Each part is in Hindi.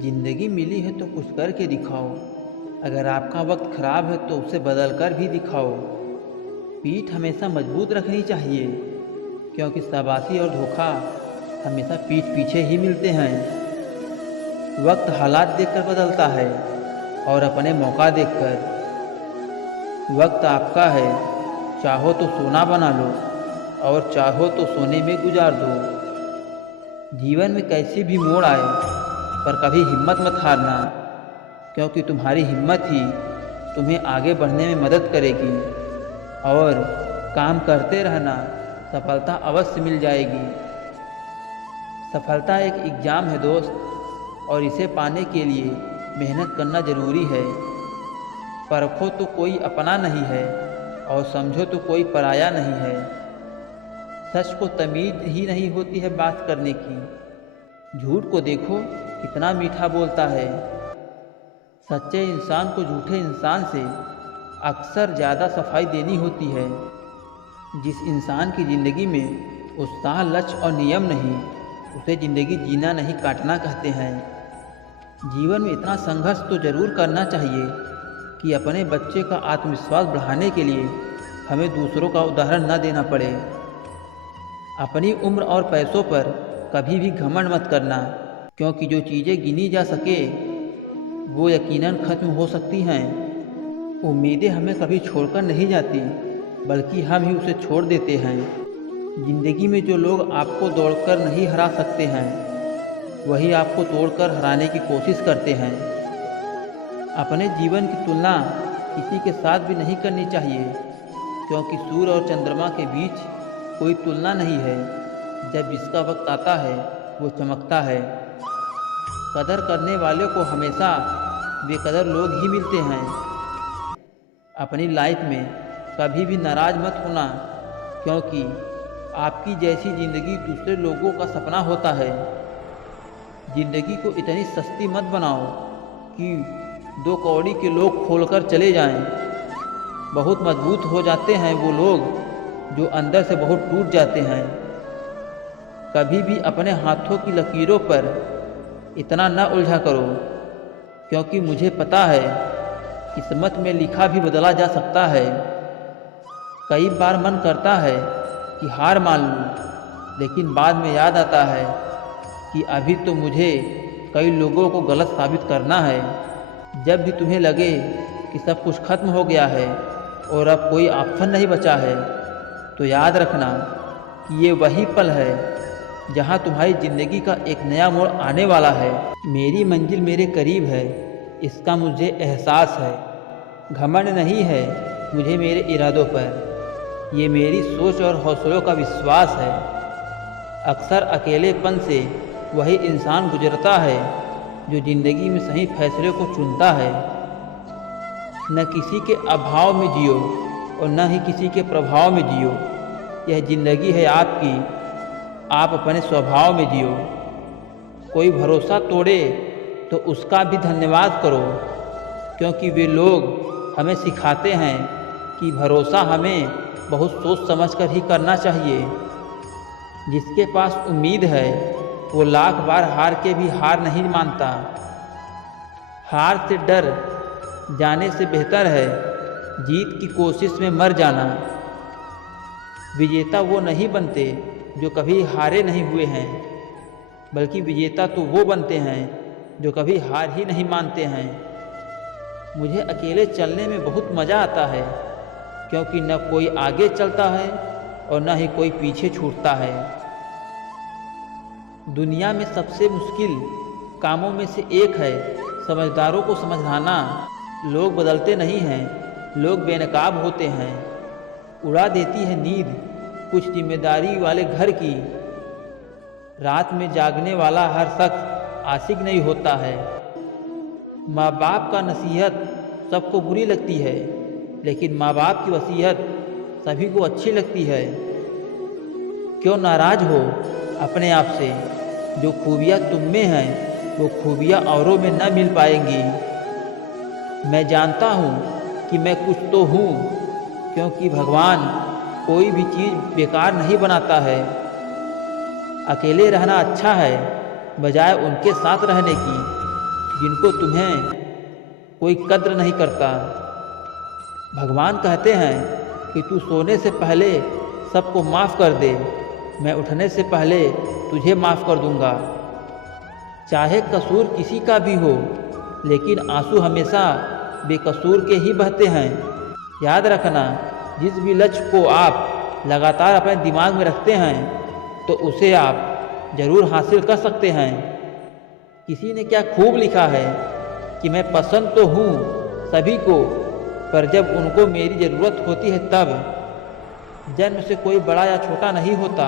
जिंदगी मिली है तो कुछ करके दिखाओ। अगर आपका वक्त खराब है तो उसे बदल कर भी दिखाओ। पीठ हमेशा मजबूत रखनी चाहिए, क्योंकि शाबाशी और धोखा हमेशा पीठ पीछे ही मिलते हैं। वक्त हालात देखकर बदलता है और अपने मौका देखकर। वक्त आपका है, चाहो तो सोना बना लो और चाहो तो सोने में गुजार दो। जीवन में कैसी भी मोड़ आए पर कभी हिम्मत मत हारना, क्योंकि तुम्हारी हिम्मत ही तुम्हें आगे बढ़ने में मदद करेगी। और काम करते रहना, सफलता अवश्य मिल जाएगी। सफलता एक एग्ज़ाम है दोस्त, और इसे पाने के लिए मेहनत करना ज़रूरी है। परखो तो कोई अपना नहीं है और समझो तो कोई पराया नहीं है। सच को तमीज़ ही नहीं होती है बात करने की। झूठ को देखो कितना मीठा बोलता है। सच्चे इंसान को झूठे इंसान से अक्सर ज़्यादा सफाई देनी होती है। जिस इंसान की ज़िंदगी में उत्साह, लक्ष्य और नियम नहीं, उसे ज़िंदगी जीना नहीं काटना कहते हैं। जीवन में इतना संघर्ष तो ज़रूर करना चाहिए कि अपने बच्चे का आत्मविश्वास बढ़ाने के लिए हमें दूसरों का उदाहरण न देना पड़े। अपनी उम्र और पैसों पर कभी भी घमंड मत करना, क्योंकि जो चीज़ें गिनी जा सके वो यकीनन ख़त्म हो सकती हैं। उम्मीदें हमें कभी छोड़कर नहीं जाती, बल्कि हम ही उसे छोड़ देते हैं। ज़िंदगी में जो लोग आपको दौड़कर नहीं हरा सकते हैं, वही आपको तोड़कर हराने की कोशिश करते हैं। अपने जीवन की तुलना किसी के साथ भी नहीं करनी चाहिए, क्योंकि सूर्य और चंद्रमा के बीच कोई तुलना नहीं है। जब जिसका वक्त आता है वो चमकता है। कदर करने वाले को हमेशा बेकदर लोग ही मिलते हैं। अपनी लाइफ में कभी भी नाराज़ मत होना, क्योंकि आपकी जैसी ज़िंदगी दूसरे लोगों का सपना होता है। ज़िंदगी को इतनी सस्ती मत बनाओ कि 2 कौड़ी के लोग खोलकर चले जाएं। बहुत मजबूत हो जाते हैं वो लोग जो अंदर से बहुत टूट जाते हैं। कभी भी अपने हाथों की लकीरों पर इतना न उलझा करो, क्योंकि मुझे पता है किस्मत में लिखा भी बदला जा सकता है। कई बार मन करता है कि हार मान लूं, लेकिन बाद में याद आता है कि अभी तो मुझे कई लोगों को गलत साबित करना है। जब भी तुम्हें लगे कि सब कुछ खत्म हो गया है और अब कोई ऑप्शन नहीं बचा है, तो याद रखना कि ये वही पल है जहाँ तुम्हारी ज़िंदगी का एक नया मोड़ आने वाला है। मेरी मंजिल मेरे करीब है, इसका मुझे एहसास है। घमंड नहीं है मुझे मेरे इरादों पर, ये मेरी सोच और हौसलों का विश्वास है। अक्सर अकेलेपन से वही इंसान गुजरता है जो ज़िंदगी में सही फैसले को चुनता है। न किसी के अभाव में जियो और न ही किसी के प्रभाव में जियो। यह ज़िंदगी है आपकी, आप अपने स्वभाव में जियो। कोई भरोसा तोड़े तो उसका भी धन्यवाद करो, क्योंकि वे लोग हमें सिखाते हैं कि भरोसा हमें बहुत सोच समझकर ही करना चाहिए। जिसके पास उम्मीद है वो लाख बार हार के भी हार नहीं मानता। हार से डर जाने से बेहतर है जीत की कोशिश में मर जाना। विजेता वो नहीं बनते जो कभी हारे नहीं हुए हैं, बल्कि विजेता तो वो बनते हैं जो कभी हार ही नहीं मानते हैं। मुझे अकेले चलने में बहुत मज़ा आता है, क्योंकि न कोई आगे चलता है और न ही कोई पीछे छूटता है। दुनिया में सबसे मुश्किल कामों में से एक है समझदारों को समझाना। लोग बदलते नहीं हैं, लोग बेनकाब होते हैं। उड़ा देती है नींद कुछ जिम्मेदारी वाले घर की। रात में जागने वाला हर शख्स आशिक नहीं होता है। माँ बाप का नसीहत सबको बुरी लगती है, लेकिन माँ बाप की वसीयत सभी को अच्छी लगती है। क्यों नाराज़ हो अपने आप से? जो खूबियाँ तुम में हैं वो खूबियाँ औरों में न मिल पाएंगी। मैं जानता हूँ कि मैं कुछ तो हूँ, क्योंकि भगवान कोई भी चीज़ बेकार नहीं बनाता है। अकेले रहना अच्छा है बजाय उनके साथ रहने की। जिनको तुम्हें कोई कद्र नहीं करता। भगवान कहते हैं कि तू सोने से पहले सबको माफ़ कर दे, मैं उठने से पहले तुझे माफ़ कर दूंगा। चाहे कसूर किसी का भी हो, लेकिन आंसू हमेशा बेकसूर के ही बहते हैं। याद रखना, जिस भी लक्ष्य को आप लगातार अपने दिमाग में रखते हैं तो उसे आप ज़रूर हासिल कर सकते हैं। किसी ने क्या खूब लिखा है कि मैं पसंद तो हूँ सभी को, पर जब उनको मेरी ज़रूरत होती है तब। जन्म से कोई बड़ा या छोटा नहीं होता,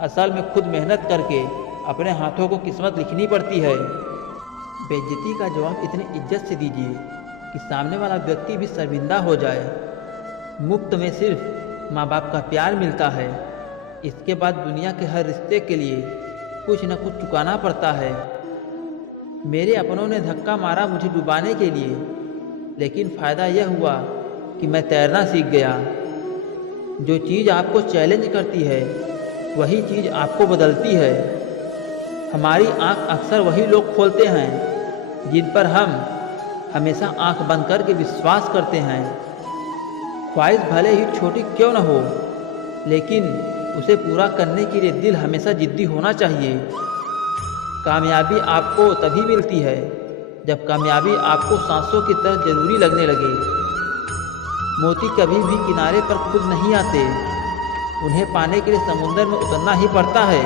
असल में खुद मेहनत करके अपने हाथों को किस्मत लिखनी पड़ती है। बेइज्जती का जवाब इतनी इज्जत से दीजिए कि सामने वाला व्यक्ति भी शर्मिंदा हो जाए। मुफ्त में सिर्फ माँ बाप का प्यार मिलता है, इसके बाद दुनिया के हर रिश्ते के लिए कुछ न कुछ चुकाना पड़ता है। मेरे अपनों ने धक्का मारा मुझे डुबाने के लिए, लेकिन फ़ायदा यह हुआ कि मैं तैरना सीख गया। जो चीज़ आपको चैलेंज करती है वही चीज़ आपको बदलती है। हमारी आँख अक्सर वही लोग खोलते हैं जिन पर हम हमेशा आँख बंद करके विश्वास करते हैं। ख्वाहिश भले ही छोटी क्यों न हो, लेकिन उसे पूरा करने के लिए दिल हमेशा जिद्दी होना चाहिए। कामयाबी आपको तभी मिलती है जब कामयाबी आपको सांसों की तरह ज़रूरी लगने लगे। मोती कभी भी किनारे पर खुद नहीं आते, उन्हें पाने के लिए समुद्र में उतरना ही पड़ता है।